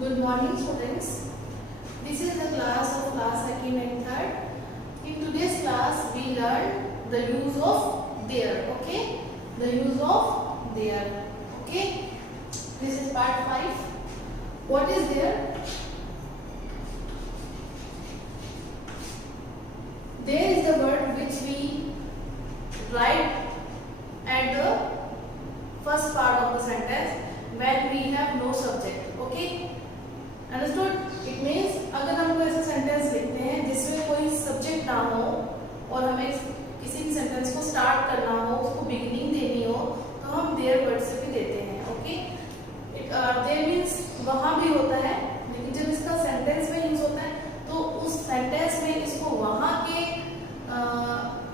Good morning, students. This is the class of class 2nd and 3rd. In today's class, we learn the use of there. Okay, the use of there. Okay, this is part 5. What is there? There is the word which we write at the first part of the sentence when we have no subject. Okay, understood? It means अगर हम कोई ऐसा सेंटेंस लिखते हैं जिसमें कोई सब्जेक्ट ना हो और हमें किसी भी सेंटेंस को स्टार्ट करना हो, उसको बिगिनिंग देनी हो, तो हम देयर वर्ड से भी देते हैं. ओके, देयर मीन्स वहां भी होता है, लेकिन जब इसका सेंटेंस में यूज होता है तो उस सेंटेंस में इसको वहां के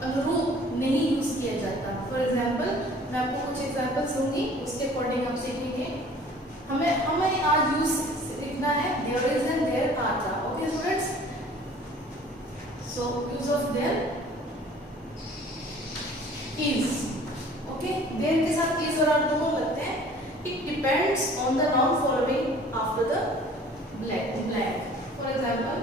अनुरूप नहीं यूज किया जाता. फॉर एग्जाम्पल, मैं आपको कुछ एग्जाम्पल्स दूंगी, उसके अकॉर्डिंग आप सीखेंगे. हमें आज यूज लिखना है there is and there are था. Okay students, so use of there is. Okay, there के साथ इज और आर दोनों लगते हैं. It depends on the noun following after the blank. For example,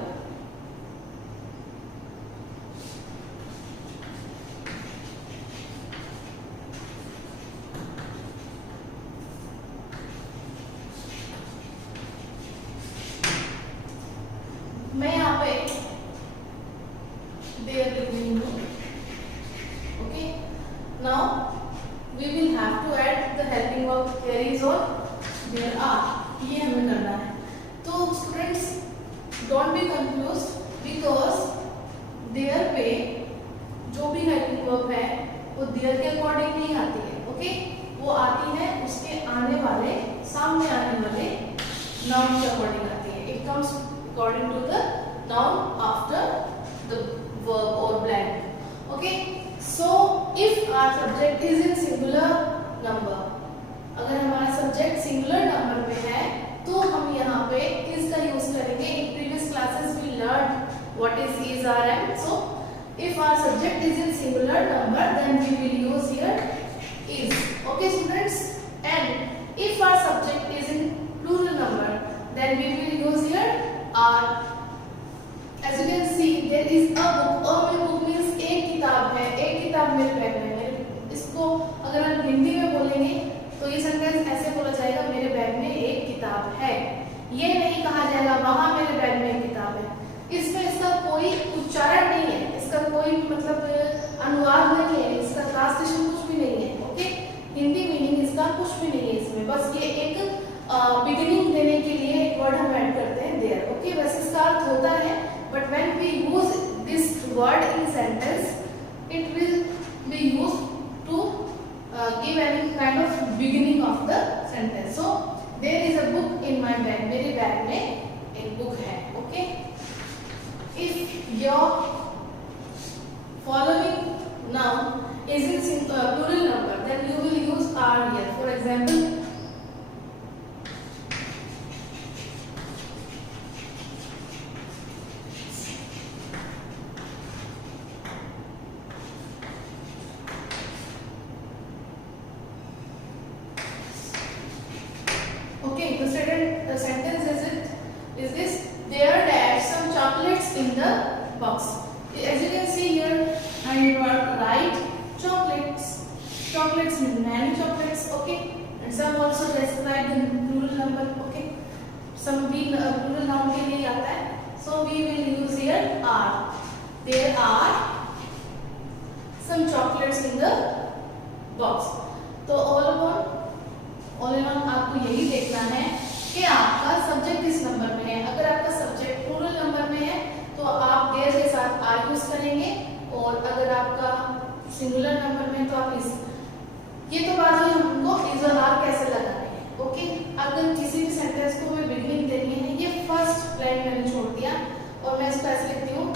मैं यहाँ पे देयर लिख रही हूँ. Okay, now we will have to add the helping verb there is और देयर आर. ये हमें करना है. तो students, don't be confused because there पे जो भी हेल्पिंग वर्ब है वो देयर के अकॉर्डिंग नहीं आती है. ओके, वो आती है उसके आने वाले, सामने आने वाले नाउन के अकॉर्डिंग आती है. It comes according to the noun after the verb or blank. Okay, so if our subject is in singular number, अगर हमारा subject singular number पे है तो हम यहाँ पे is का use करेंगे. In previous classes we learned what is are and so if our subject is in singular number then we will use here is. Okay students, and if our subject is in plural number then we will use here are. As you can see, there is a book. और book means एक किताब है, एक किताब मेरे bag में है. इसको अगर हम हिंदी में बोलेंगे तो ये सेंटेंस ऐसे बोला जाएगा, मेरे बैग में एक किताब है. ये नहीं कहा जाएगा वहां मेरे बैग में एक किताब है. इसमें इसका कोई उच्चारण नहीं है, इसका कोई मतलब अनुवाद नहीं है, इसका ट्रांसलेशन कुछ भी नहीं है. ओके, हिंदी मीनिंग इसका कुछ भी नहीं है इसमें. बस ये एक बिगिनिंग देने के लिए एक वर्ड हम ऐड करते हैं देयर. ओके, वैसे इसका अर्थ होता है, but when we use this word in sentence it will be used to give any kind of beginning of the sentence. So there is a book in my bag, मेरे bag में एक book है. Okay, if your following noun is in plural number then you will use are here. For example, the sentence is this: there are some chocolates in the box. As you can see here, I write chocolates. Chocolates mean many chocolates. Okay, and some also describe the plural number. Okay, some भी plural noun के लिए आता है. So we will use here are. There are some chocolates in the box. तो all in all आपको यही देखना है कि आपका सब्जेक्ट किस नंबर में है. अगर आपका सब्जेक्ट प्लूरल नंबर में है तो आप देयर के साथ आर यूज करेंगे, और अगर आपका सिंगुलर नंबर में तो आप इस. ये तो बात हुई हमको इज और आर कैसे लगाने हैं. ओके, अगर किसी भी सेंटेंस को हमें बिगिनिंग देनी है, ये फर्स्ट लाइन मैंने छोड़ दिया और मैं इसको ऐसे लिखती हूँ.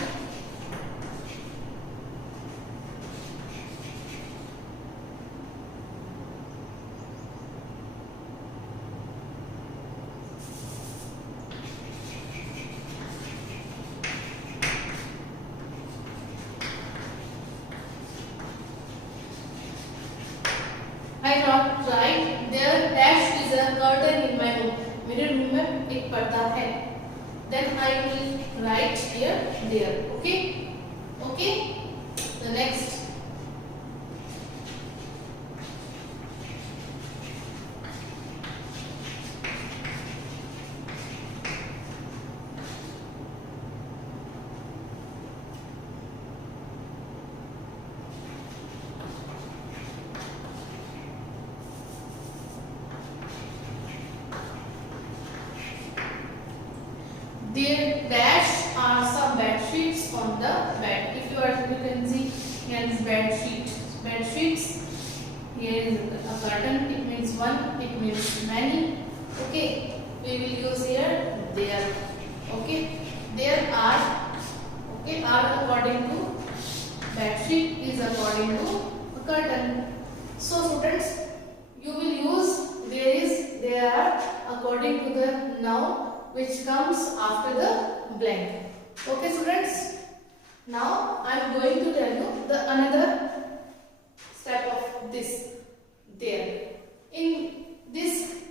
I write there dash is a curtain in my then I will write here there. Okay. Okay. The next. There dash are some bed sheets on the bed. If you can see here is bed sheet. Bed sheets. Here is a curtain. It means one. It means many. Okay. We will use here there. Okay. There are. Okay. Are according to bed sheet is according to a curtain. So students, you will use there is there according to the noun which comes after the blank. Okay students, now I am going to tell you the another step of this there. In this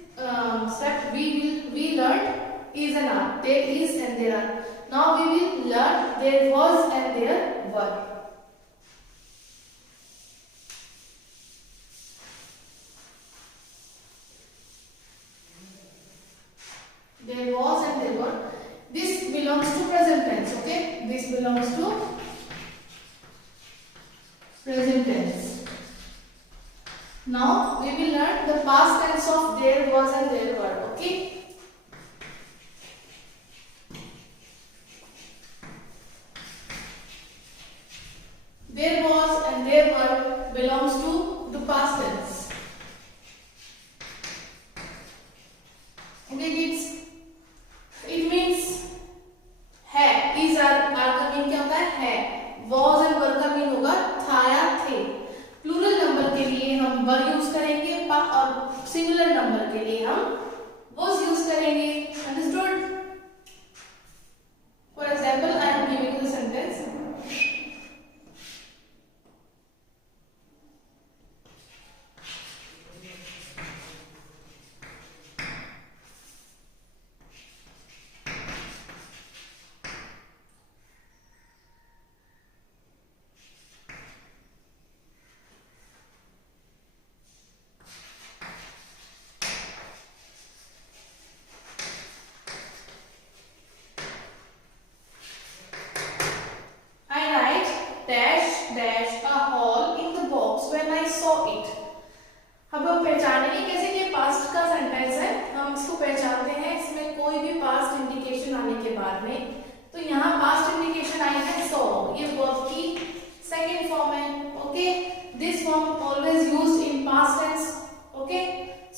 step we learned is and are. There is and there are. Now we will learn there was and there were. There was and there were. This belongs to present tense. Okay, this belongs to present tense. Now we will learn the past tense of there was and there were. Okay. There was and there were belongs to the past tense. Okay kids. It means है. Is are का मीन क्या होता है? Was and were का मीन होगा था या थे. प्लूरल नंबर के लिए हम were यूज करेंगे और सिंगुलर नंबर के लिए हम was यूज करेंगे. Understood? For example, I am giving you the sentence. Dash dash a hole in the box when I saw it. अब हम पहचानेंगे कैसे कि पास्ट का सेंटेंस है. हम इसको पहचानते हैं इसमें कोई भी पास्ट इंडिकेशन आने के बाद में. तो यहाँ पास्ट इंडिकेशन आई है सो. ये वर्ब की सेकंड फॉर्म है. Okay. This form always used in past tense. Okay.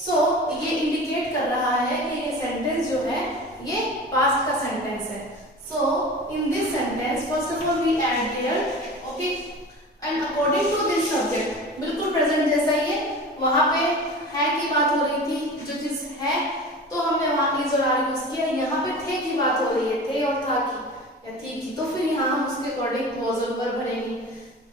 So ये इंडिकेट कर रहा है कि ये सेंटेंस जो है ये पास्ट का सेंटेंस है. So in this sentence, first of all we add there, okay, and according to this subject, बिल्कुल प्रेजेंट जैसा ही है. वहाँ पे है की बात हो रही थी, जो चीज है तो हमने वहाँ इज और आर यूज किया. यहाँ पे थे की बात हो रही है, थे और था की या थी की, तो फिर यहाँ हम उसके अकॉर्डिंग वॉज और वर भरेंगे.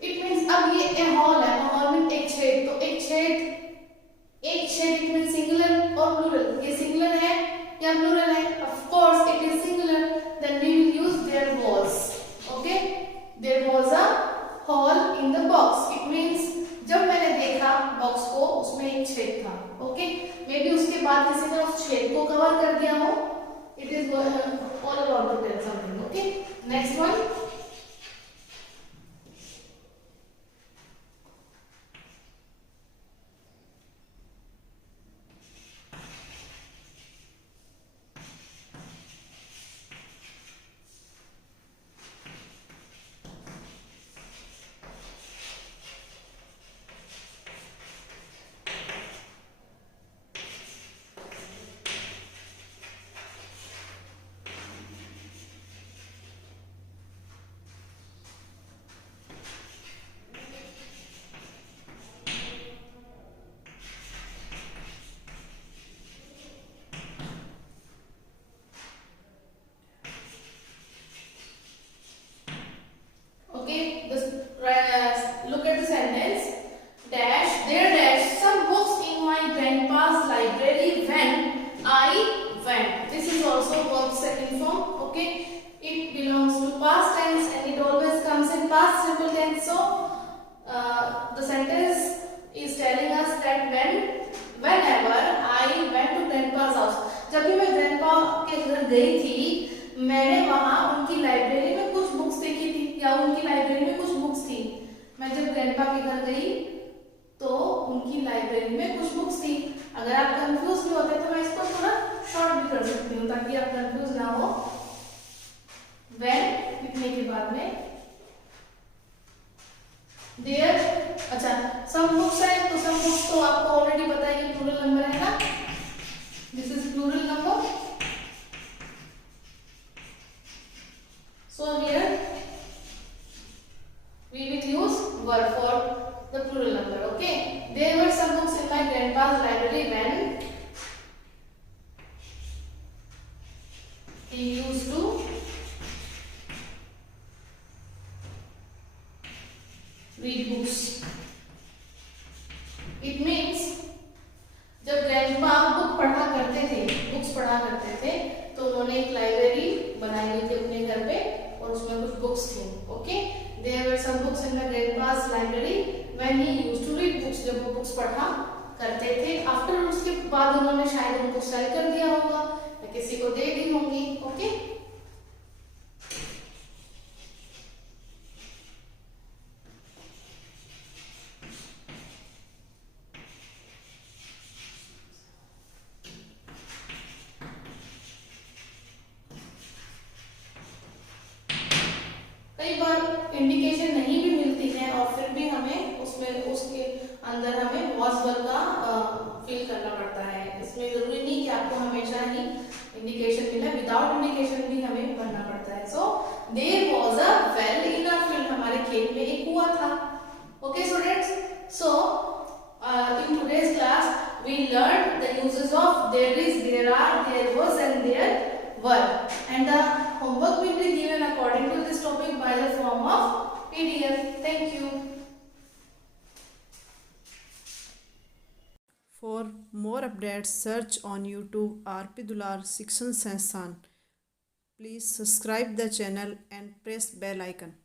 इट मीन्स अब ये ए हॉल है. हॉल मीन एक छेद. तो एक छेद इट मीन सिंगुलर और प्लूरल. ये सिंगुलर है या प्लूरल है? Of course it is singular. Then we will use there was. Okay, there was a hole in the box. It means जब मैंने देखा बॉक्स को उसमें एक छेद था. Okay, मे बी उसके बाद किसी ने उस छेद को कवर कर दिया हो. It is all about to tell something. Okay, next one. जब भी मैं ग्रैंडपा के घर गई थी, मैंने वहां उनकी लाइब्रेरी में कुछ बुक्स देखी थी, या उनकी लाइब्रेरी में कुछ बुक्स थी। मैं जब ग्रैंडपा के घर गई तो उनकी लाइब्रेरी में कुछ बुक्स थी। अगर आप कंफ्यूज भी होते तो मैं इसको थोड़ा शॉर्ट भी कर सकती हूँ ताकि आप कंफ्यूज ना हो। व्हेन लिखने के बाद में देयर, अच्छा सम बुक्स है, तो सम बुक्स तो आपको ऑलरेडी पता है कि प्लूरल नंबर है ना, this is plural number. So here we will use verb for the plural number. Okay, there were some books in my grandpa's library when he used to read books. It means जब grandpa book पढ़ा करते थे, बुक्स पढ़ा करते थे, तो उन्होंने एक लाइब्रेरी बनाई हुई थी अपने घर पे और उसमें कुछ बुक्स थी। Okay, there were some books in my grandpa's library when he used to read books, जब वो बुक्स पढ़ा करते थे। आफ्टर उसके बाद उन्होंने शायद उनको सेल कर दिया होगा या किसी को दे दी होंगी। ओके, कई बार इंडिकेशन नहीं भी मिलती है और फिर भी हमें उसमें उसके अंदर हमें वॉज वर्ब का फिल करना पड़ता है। इसमें जरूरी नहीं कि आपको हमेशा ही इंडिकेशन मिले, विदाउट इंडिकेशन भी हमें भरना पड़ता है। So there was a well in a field, हमारे खेत में एक कुआं था। Okay students, so in today's class we learned the uses of there is, there are, there was and there were, and the homework will be given according to this topic by the form of PDF. Thank you. For more updates, search on YouTube RP Dular Shikshan Sansthan. Please subscribe the channel and press bell icon.